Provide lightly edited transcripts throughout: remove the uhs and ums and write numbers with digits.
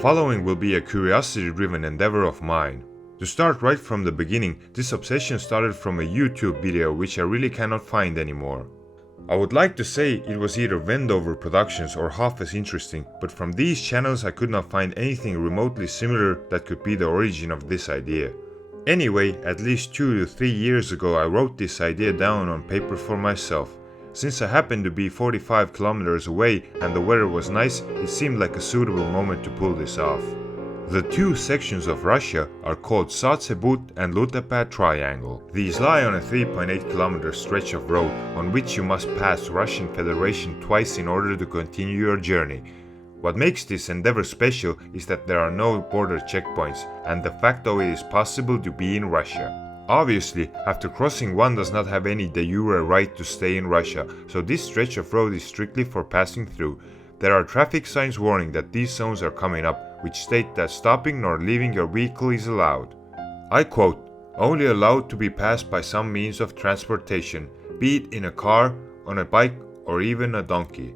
following will be a curiosity-driven endeavor of mine. To start right from the beginning, this obsession started from a YouTube video which I really cannot find anymore. I would like to say it was either Wendover Productions or half as interesting, but from these channels I could not find anything remotely similar that could be the origin of this idea. Anyway, at least 2 to 3 years ago I wrote this idea down on paper for myself. Since I happened to be 45 kilometers away and the weather was nice, it seemed like a suitable moment to pull this off. The two sections of Russia are called Saatse and Lutepää Triangle. These lie on a 3.8 kilometer stretch of road on which you must pass Russian Federation twice in order to continue your journey. What makes this endeavor special is that there are no border checkpoints and the fact that it is possible to be in Russia. Obviously, after crossing one does not have any de jure right to stay in Russia, so this stretch of road is strictly for passing through. There are traffic signs warning that these zones are coming up, which state that stopping nor leaving your vehicle is allowed. I quote, "Only allowed to be passed by some means of transportation, be it in a car, on a bike, or even a donkey."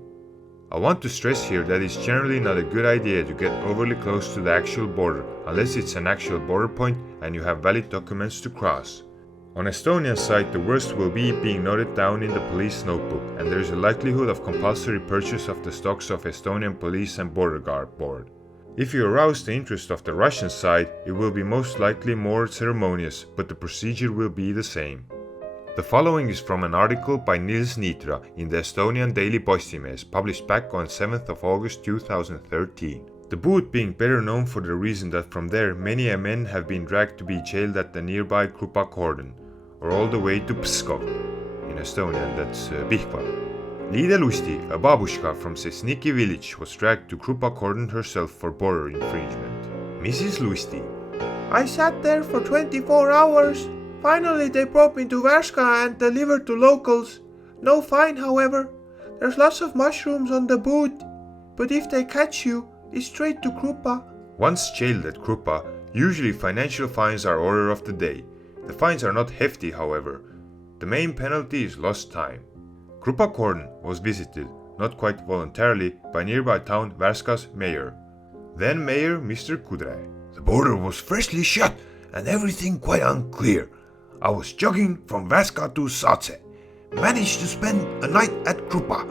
I want to stress here that it's generally not a good idea to get overly close to the actual border, unless it's an actual border point and you have valid documents to cross. On Estonian side, the worst will be being noted down in the police notebook, and there is a likelihood of compulsory purchase of the stocks of Estonian Police and Border Guard Board. If you arouse the interest of the Russian side, it will be most likely more ceremonious, but the procedure will be the same. The following is from an article by Nils Nitra in the Estonian Daily Postimees, published back on 7th of August 2013. The boot being better known for the reason that from there many men have been dragged to be jailed at the nearby Krupa cordon, or all the way to Pskov. In Estonian that's Pihkva. Liide Lusti, a babushka from Sesniki village, was dragged to Krupa cordon herself for border infringement. Mrs. Lusti: "I sat there for 24 hours. Finally they brought me to Värska and delivered to locals. No fine, however. There's lots of mushrooms on the boot. But if they catch you, it's straight to Krupa." Once jailed at Krupa, usually financial fines are order of the day. The fines are not hefty, however. The main penalty is lost time. Krupa cordon was visited, not quite voluntarily, by nearby town Värska's mayor. Then Mayor Mr. Kudre. "The border was freshly shut and everything quite unclear. I was jogging from Värska to Saatse. Managed to spend a night at Krupa.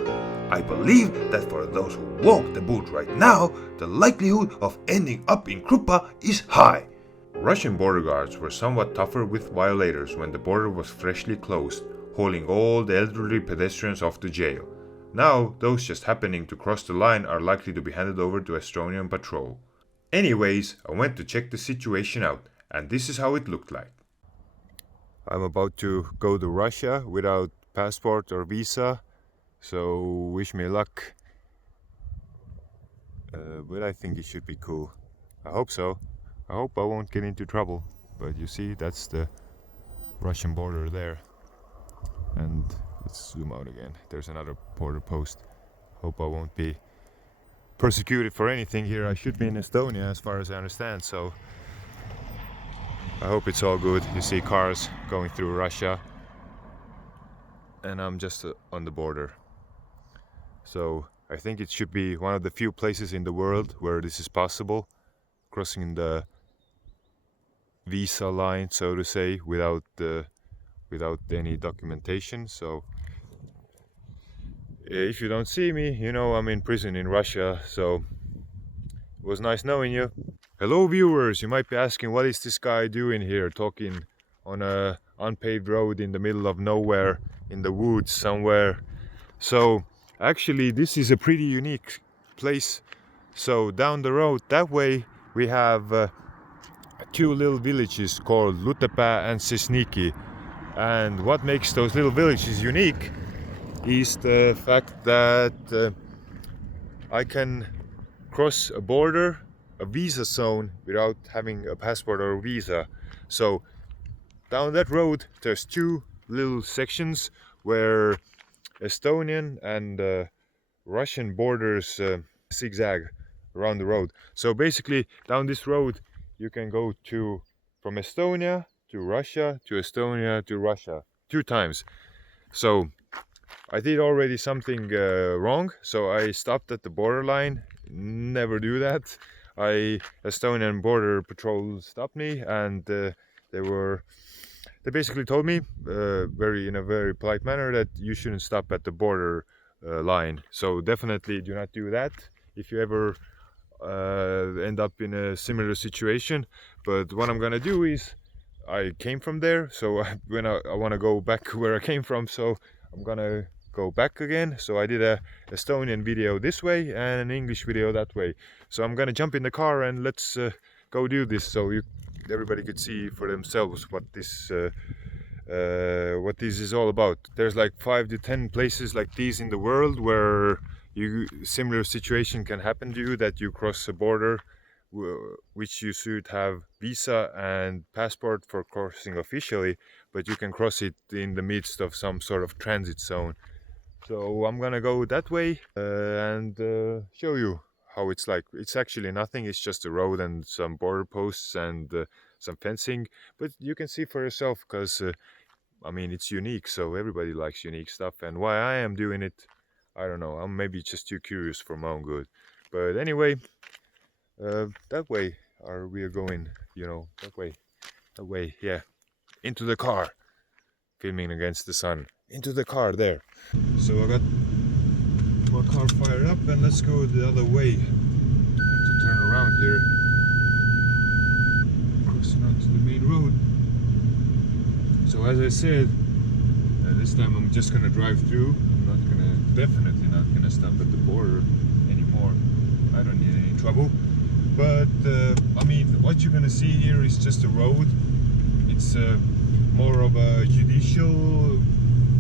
I believe that for those who walk the boot right now, the likelihood of ending up in Krupa is high." Russian border guards were somewhat tougher with violators when the border was freshly closed, hauling all the elderly pedestrians off to jail. Now, those just happening to cross the line are likely to be handed over to Estonian patrol. Anyways, I went to check the situation out, and this is how it looked like. I'm about to go to Russia without passport or visa, so wish me luck. But I think it should be cool. I hope so. I hope I won't get into trouble. But you see, that's the Russian border there. And let's zoom out again. There's another border post. Hope I won't be persecuted for anything here. I should be in Estonia as far as I understand, so I hope it's all good. You see cars going through Russia, and I'm just on the border. So I think it should be one of the few places in the world where this is possible, crossing the visa line, so to say, without any documentation. So if you don't see me, you know I'm in prison in Russia. So it was nice knowing you. Hello viewers, you might be asking, what is this guy doing here talking on a unpaved road in the middle of nowhere in the woods somewhere? So actually this is a pretty unique place. So down the road that way we have two little villages called Lutepää and Sesniki. And what makes those little villages unique is the fact that I can cross a border, a visa zone, without having a passport or a visa. So down that road there's two little sections where Estonian and Russian borders zigzag around the road. So basically down this road you can go from Estonia to Russia, to Estonia to Russia 2 times. So I did already something wrong, so I stopped at the borderline. Never do that. Estonian border patrol stopped me, and they basically told me in a very polite manner that you shouldn't stop at the border line. So definitely do not do that if you ever end up in a similar situation. But what I'm gonna do is, I came from there, so when I want to go back where I came from, so I'm gonna go back again. So I did a Estonian video this way and an English video that way. So I'm gonna jump in the car and let's go do this, so everybody could see for themselves what this is all about. There's like 5 to 10 places like these in the world where similar situation can happen to you, that you cross a border which you should have visa and passport for crossing officially, but you can cross it in the midst of some sort of transit zone. So I'm gonna go that way and show you how it's like. It's actually nothing, it's just a road and some border posts and some fencing, but you can see for yourself, because I mean, it's unique, so everybody likes unique stuff. And why I am doing it, I don't know, I'm maybe just too curious for my own good. But anyway, that way we are going, that way, yeah, into the car, filming against the sun, into the car there. So I got my car fired up and let's go the other way. I have to turn around here, crossing onto the main road. So as I said, this time I'm just gonna drive through. I'm definitely not gonna stop at the border anymore. I don't need any trouble. But I mean, what you're gonna see here is just a road. It's more of a judicial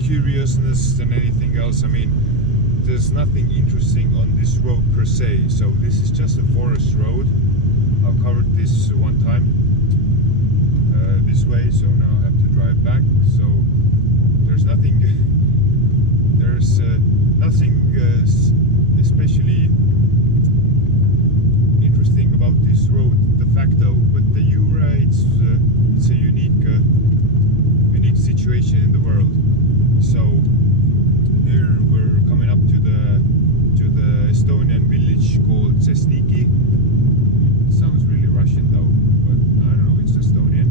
curiousness than anything else. I mean, there's nothing interesting on this road per se. So this is just a forest road. I've covered this one time this way, so now I have to drive back. So there's nothing especially interesting about this road de facto, but the Jura, it's a unique situation in the world. So here we're coming up to the Estonian village called Sesniki. It sounds really Russian though, but I don't know, it's Estonian.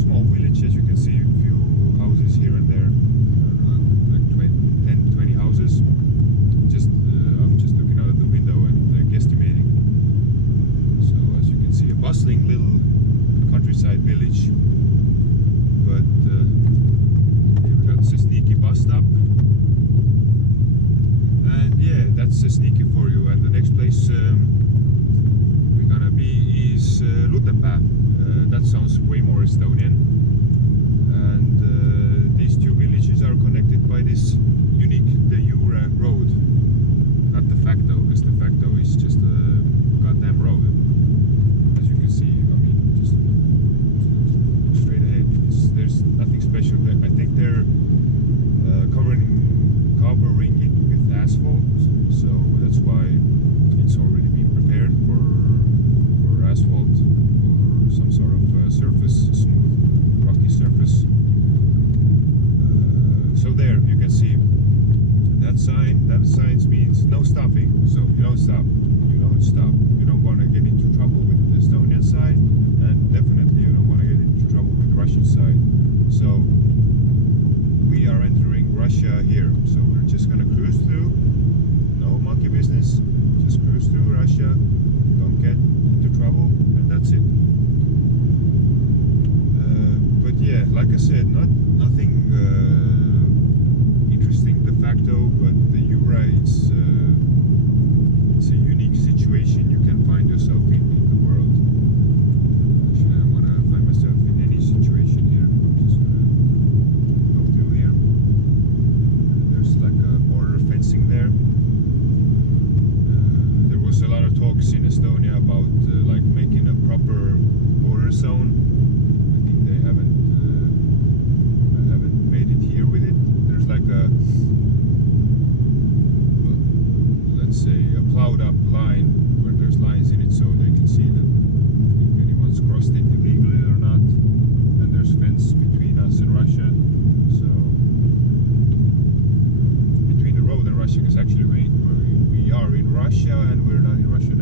Small village, as you can see, a few houses here and there, like 10, 20 houses. I'm just looking out of the window and guesstimating. So as you can see, a bustling little countryside village. But here we got Sesniki bus stop. And yeah, that's Sesniki for you. And the next place we're gonna be is Lutepää. That sounds way more Estonian. And these two villages are connected by this unique de Jure road. Not de facto, because de facto is just a goddamn road. As you can see, I mean, just straight ahead. There's nothing special. I think they're covering it with asphalt, so that's why it's already been prepared for asphalt or some sort of surface, smooth, rocky surface. So there you can see that sign. That sign means no stopping. So you don't stop. You don't stop. You don't want to get into trouble with the Estonian side, and definitely you don't want to get into trouble with the Russian side. So we are entering Russia here. So we're just gonna cruise through. No monkey business. Just cruise through Russia. Don't get into trouble, and that's it. But yeah, like I said, nothing interesting de facto, but the Jura, it's a unique situation you can find yourself in the world. Actually, I want to find myself in any situation here. I'm just gonna go through here. There's like a border fencing there. There was a lot of talks in Estonia about like making a proper border zone. I think they haven't made it here with it. There's like a, let's say, a plowed up line where there's lines in it so they can see that if anyone's crossed it illegally or not. And there's fence between us and Russia. So between the road and Russia, because actually we are in Russia and we're not in Russia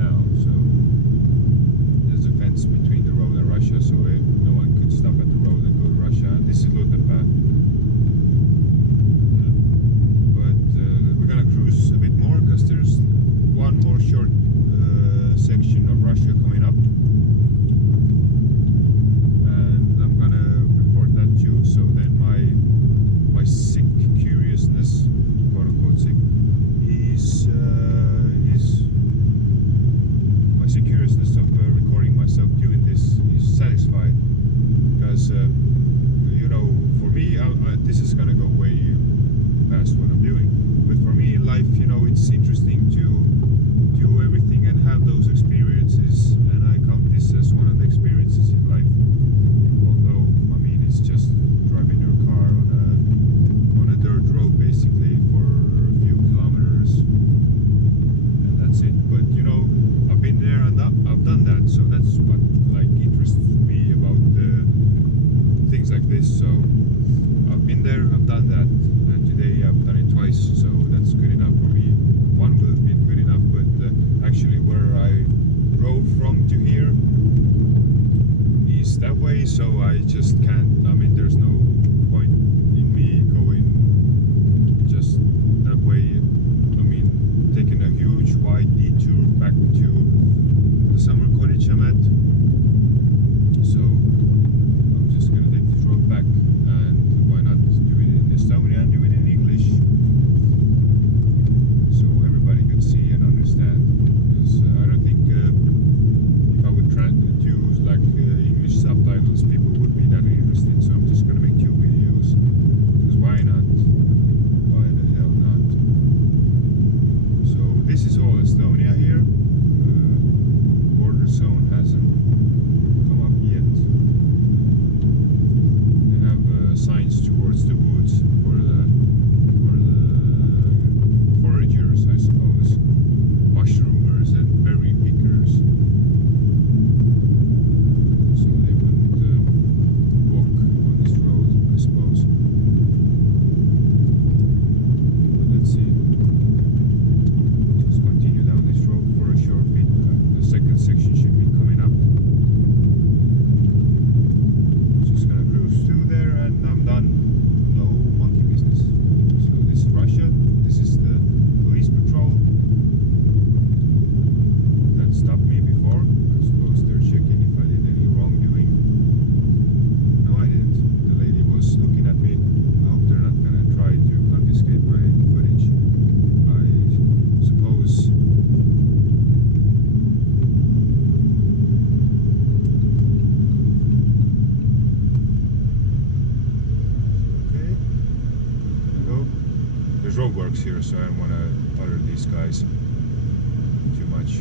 roadworks here, so I don't want to bother these guys too much.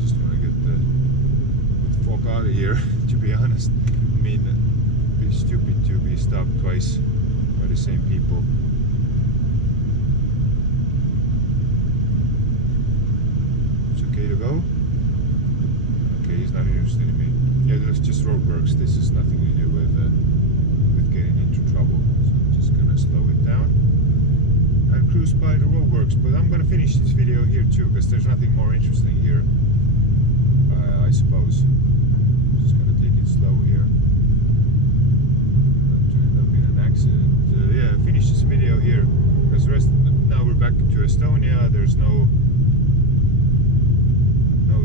Just want to get the fuck out of here, to be honest. I mean, it's stupid to be stopped twice by the same people. It's okay to go? Okay, he's not interested in me. Yeah, there's just roadworks. This has nothing to do with getting into trouble. So I'm just gonna slow it down and cruise by the roadworks. But I'm gonna finish this video here too, because there's nothing more interesting here, I suppose. Just gonna take it slow here. Not to end up in an accident. Yeah, finish this video here. Because the rest, now we're back to Estonia. There's no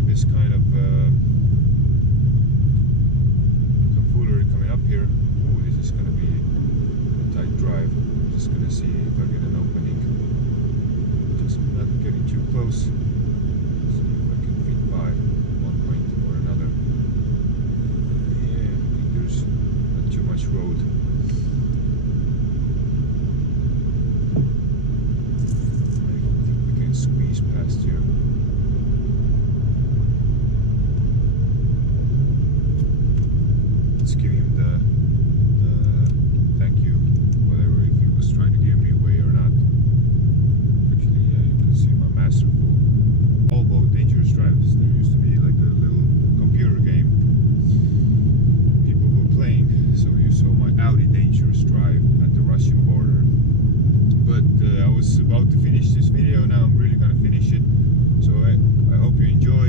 this kind of tomfoolery coming up here. Ooh, this is gonna be a tight drive. I'm just gonna see if I get an opening. Just not getting too close. See if I can fit by one point or another. Yeah, I think there's not too much road. I think we can squeeze past here. Let's give him the thank you, whatever, if he was trying to give me away or not. Actually, yeah, you can see my masterful Volvo dangerous drives. There used to be like a little computer game people were playing, so you saw my Audi dangerous drive at the Russian border. But I was about to finish this video. Now I'm really gonna finish it. So I hope you enjoyed.